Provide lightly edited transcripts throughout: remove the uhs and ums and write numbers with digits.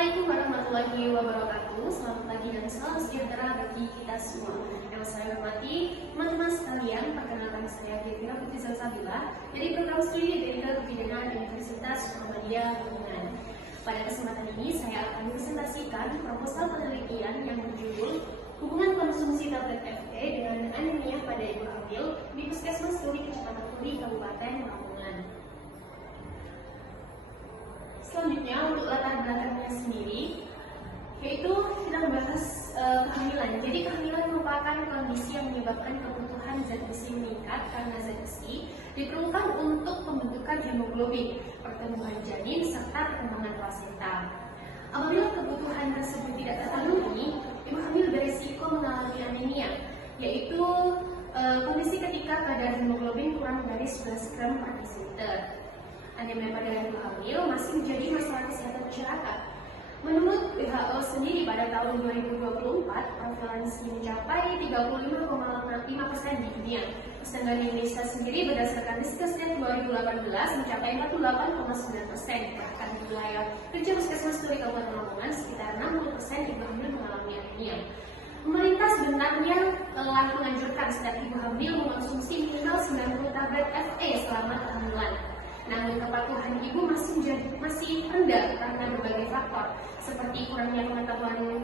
Assalamualaikum warahmatullahi wabarakatuh. Selamat pagi dan salam sejahtera bagi kita semua. Yang saya hormati teman-teman sekalian, perkenalkan saya Devira Putri Salsabila dari program studi Teknikal Kebidanan Universitas Muhammadiyah Kuningan. Pada kesempatan ini saya akan presentasikan proposal penelitian yang berjudul Hubungan Konsumsi Tablet FE dengan Anemia pada Ibu Hamil di Puskesmas Turi, Kecamatan Turi, Kabupaten Lamongan. Selanjutnya untuk latar belakangnya sendiri, yaitu kita membahas kehamilan. Jadi kehamilan merupakan kondisi yang menyebabkan kebutuhan zat besi meningkat karena zat besi diperlukan untuk pembentukan hemoglobin, pertumbuhan janin, serta perkembangan plasenta. Apabila kebutuhan tersebut tidak terpenuhi, ibu hamil beresiko mengalami anemia, yaitu kondisi ketika kadar hemoglobin kurang dari 11 gram per desiliter. Anemia pada ibu hamil masih menjadi masalah kesehatan masyarakat. Menurut WHO sendiri pada tahun 2024, prevalensi mencapai 35,5% di dunia. Sedangkan di Indonesia sendiri berdasarkan Riskesnet 2018 mencapai 48,9%. Bahkan di wilayah kerja Puskesmas Turi Kabupaten Lamongan sekitar 60% ibu hamil mengalami anemia. Pemerintah sebenarnya telah menganjurkan setiap ibu hamil mengonsumsi minimal 90 tablet FE selama kehamilan. Namun kepatuhan ibu masih rendah karena berbagai faktor seperti kurangnya pengetahuan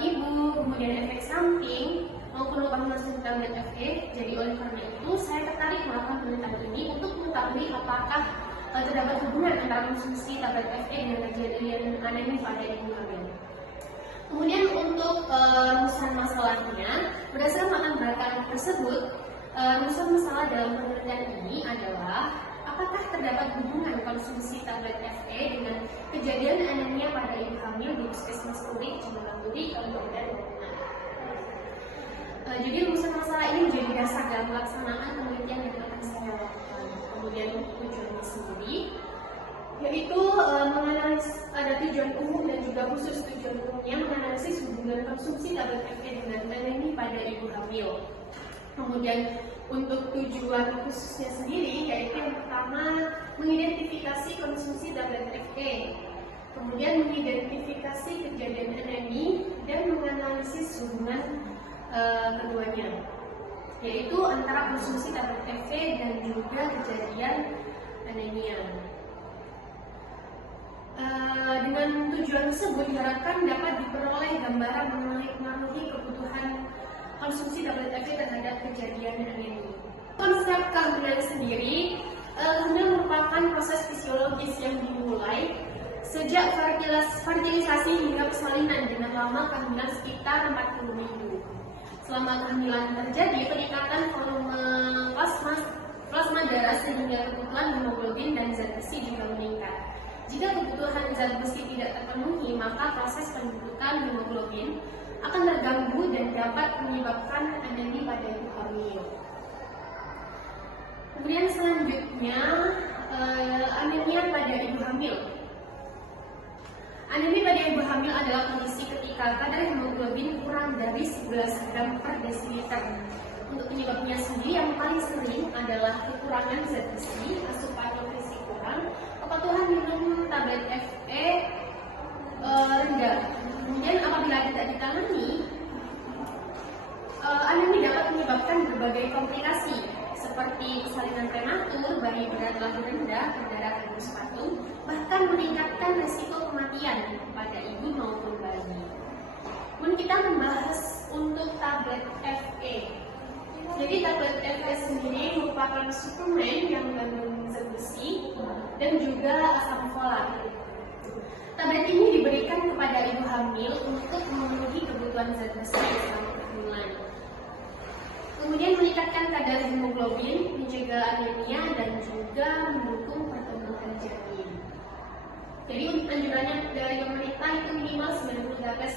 ibu, kemudian efek samping maupun lupa mengonsumsi tablet FE. Jadi oleh karena itu saya tertarik melakukan penelitian ini untuk mengetahui apakah terdapat hubungan antara konsumsi tablet FE dengan kejadian anemia pada ibu hamil. Kemudian untuk rumusan masalahnya, berdasarkan latar belakang tersebut, rumusan masalah dalam penelitian ini adalah apakah terdapat hubungan konsumsi tablet FE dengan kejadian anemia pada ibu hamil di Puskesmas Turi, Kecamatan Turi, Kabupaten Lamongan. Jadi rumusan masalah ini menjadi dasar dalam pelaksanaan penelitian yang akan saya lakukan. Kemudian tujuannya sendiri, yaitu menganalisis ada tujuan umum dan juga khusus. Tujuan umumnya menganalisis hubungan konsumsi tablet FE dengan anemia pada ibu hamil. Kemudian untuk tujuan khususnya sendiri, yaitu yang pertama mengidentifikasi konsumsi tablet FE, kemudian mengidentifikasi kejadian anemia dan menganalisis hubungan keduanya, yaitu antara konsumsi tablet FE dan juga kejadian anemia. Dengan tujuan tersebut diharapkan dapat diperoleh gambaran mengenai pengaruhi kebutuhan konsumsi tablet FE terhadap kejadian anemia. Konsep kehamilan sendiri, kehamilan merupakan proses fisiologis yang dimulai sejak fertilisasi hingga persalinan dengan lama kehamilan sekitar 40 minggu. Selama kehamilan terjadi peningkatan volume plasma darah sehingga kebutuhan hemoglobin dan zat besi juga meningkat. Jika kebutuhan zat besi tidak terpenuhi, maka proses pembentukan hemoglobin akan terganggu dan dapat menyebabkan anemia pada ibu hamil. Kemudian selanjutnya anemia pada ibu hamil. Anemia pada ibu hamil adalah kondisi ketika kadar hemoglobin kurang dari 11 gram per desiliter. Untuk penyebabnya sendiri yang paling sering adalah kekurangan zat besi, asupan nutrisi kurang, kepatuhan minum tablet FE rendah. Kemudian apabila tidak ditangani, anemia dapat menyebabkan berbagai komplikasi seperti persalinan prematur, bayi berat lahir rendah, darah harus patung, bahkan meningkatkan risiko kematian pada ibu maupun bayi. Kemudian kita membahas untuk tablet FE. Jadi tablet FE sendiri merupakan suplemen yang mengandung zat besi dan juga asam folat. Tablet ini diberikan kepada ibu hamil untuk memenuhi kebutuhan zat besi selama kehamilan. Kemudian meningkatkan kadar hemoglobin, mencegah anemia dan juga mendukung pertumbuhan janin. Jadi anjurannya dari pemerintah itu minimal 90 tablet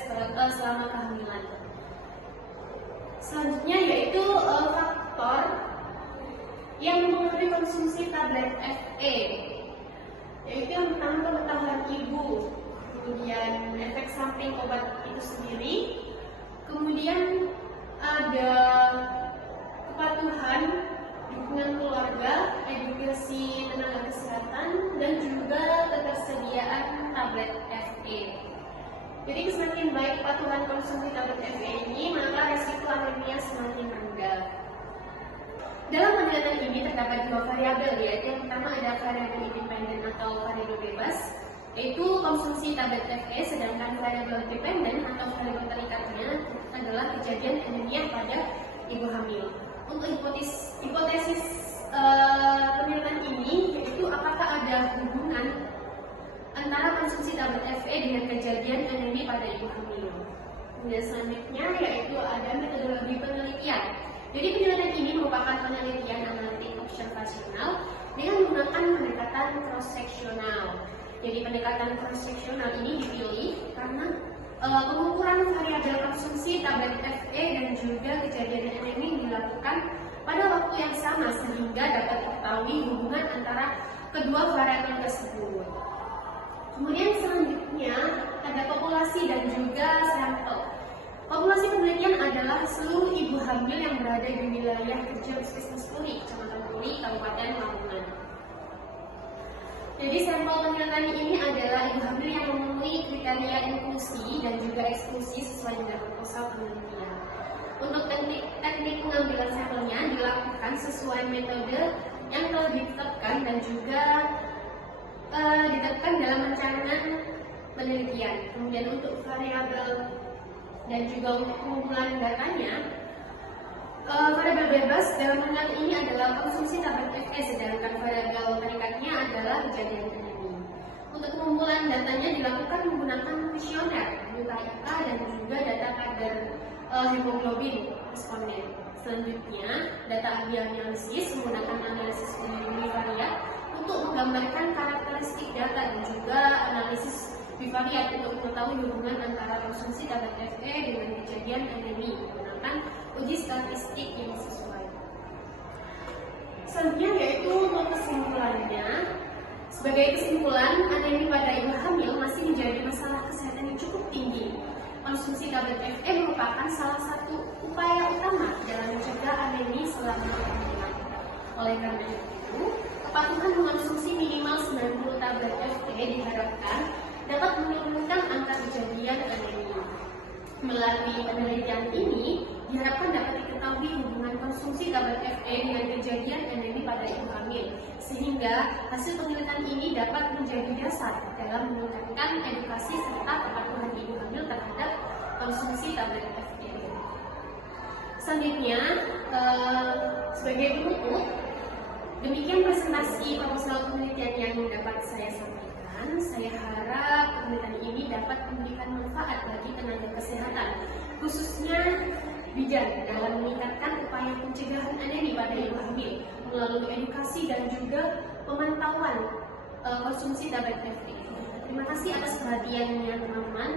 selama kehamilan. Selanjutnya yaitu faktor yang mempengaruhi konsumsi tablet FE, yaitu yang pertama pengetahuan ibu, kemudian efek samping obat itu sendiri, kemudian ada kepatuhan, dukungan keluarga, edukasi tenaga kesehatan, dan juga ketersediaan tablet FE. FE. Jadi semakin baik kepatuhan konsumsi tablet FE ini, maka resiko anemia semakin rendah. Dalam penelitian ini terdapat dua variabel, yaitu yang pertama ada variabel independen atau variabel bebas, yaitu konsumsi tablet FE, sedangkan variabel dependen atau variabel terikatnya adalah kejadian anemia pada ibu hamil. Untuk hipotesis penelitian ini yaitu apakah ada hubungan antara konsumsi tablet FE dengan kejadian anemia pada ibu hamil. Kemudian selanjutnya yaitu ada metodologi penelitian. Jadi penelitian ini merupakan penelitian analitik observasional dengan menggunakan pendekatan cross-seksional. Jadi pendekatan cross-seksional ini dipilih karena pengukuran variabel konsumsi tablet FE dan juga kejadian anemia dilakukan pada waktu yang sama sehingga dapat diketahui hubungan antara kedua variabel tersebut. Kemudian selanjutnya ada populasi dan juga sampel. Populasi penelitian adalah seluruh ibu hamil yang berada di wilayah kerja Puskesmas Puri, Kecamatan Puri, Kabupaten Lamongan. Jadi sampel penelitian ini adalah ibu hamil yang memenuhi kriteria inklusi dan juga eksklusi sesuai dengan proposal penelitian. Untuk teknik pengambilan sampelnya dilakukan sesuai metode yang telah ditetapkan dan juga ditetapkan dalam rancangan penelitian. Kemudian untuk variabel dan juga untuk pengumpulan datanya, variabel bebas dalam penelitian ini adalah konsumsi tablet FE, sedangkan variabel terikatnya adalah kejadian anemia. Untuk pengumpulan datanya dilakukan menggunakan kuesioner, UKIK, dan juga data kadar hemoglobin responden. Selanjutnya, data ahli analisis menggunakan analisis univariat untuk menggambarkan karakteristik data dan juga analisis bivariat untuk mengetahui hubungan antara konsumsi tablet FE dengan kejadian anemia menggunakan uji statistik yang sesuai. Selanjutnya yaitu untuk kesimpulannya. Sebagai kesimpulan, anemia pada ibu hamil masih menjadi masalah kesehatan yang cukup tinggi. Konsumsi tablet FE merupakan salah satu upaya utama dalam mencegah anemia selama kehamilan. Oleh karena itu, kepatuhan mengonsumsi minimal 90 tablet FE diharapkan dapat menurunkan angka kejadian anemia. Melalui penelitian ini, diharapkan dapat diketahui hubungan konsumsi tablet FE dengan kejadian anemia pada ibu hamil, sehingga hasil penelitian ini dapat menjadi dasar dalam meningkatkan edukasi serta kepatuhan ibu hamil terhadap konsumsi tablet FE. Selanjutnya, sebagai penutup, demikian presentasi proposal penelitian yang dapat saya sampaikan. Saya harap penelitian ini dapat memberikan manfaat bagi tenaga kesehatan, khususnya bidan dalam meningkatkan upaya pencegahan anemia pada ibu hamil melalui edukasi dan juga pemantauan konsumsi tablet FE. Terima kasih atas perhatiannya teman-teman.